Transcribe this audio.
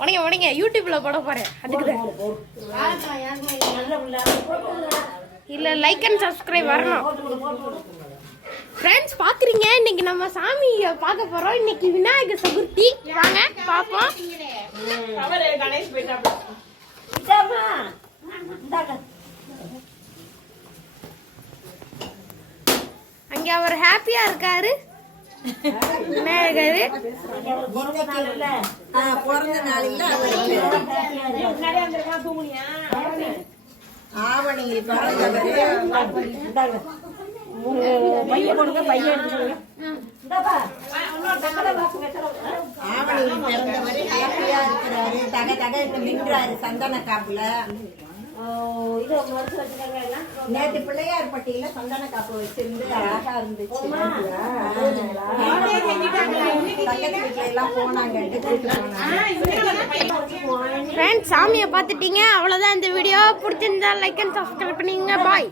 உடனே உடனே யூடியூப்ல போட போறேன். அதுக்கு இல்ல லைக் அண்ட் சப்ஸ்கிரைப் வரணும். ஃப்ரெண்ட்ஸ் பாக்குறீங்க, இன்னைக்கு நம்ம சாமியை பார்க்க போறோம். இன்னைக்கு விநாயகர் சதுர்த்தி. வாங்க பாப்போம். அங்க அவர் ஹாப்பியா இருக்காரு. விநாயகர் பிறந்த நாளில் ஆவணியில் பிறந்தவர். ஆவணியில் பிறந்தவர் ஹாப்பியா இருக்கிறாரு. தக தக நின்றாரு சந்தன காப்புல. நேற்று பிள்ளையார்பட்டியில சந்தன காப்பு வச்சிருந்து அழகா இருந்துச்சு. பக்கத்து வீட்டுல எல்லாம் போனாங்க. சாமியை பார்த்துட்டீங்க. அவ்வளவுதான் இந்த வீடியோ. பிடிச்சிருந்தா லைக் அண்ட் சப்ஸ்கிரைப் பண்ணிங்க. பாய்.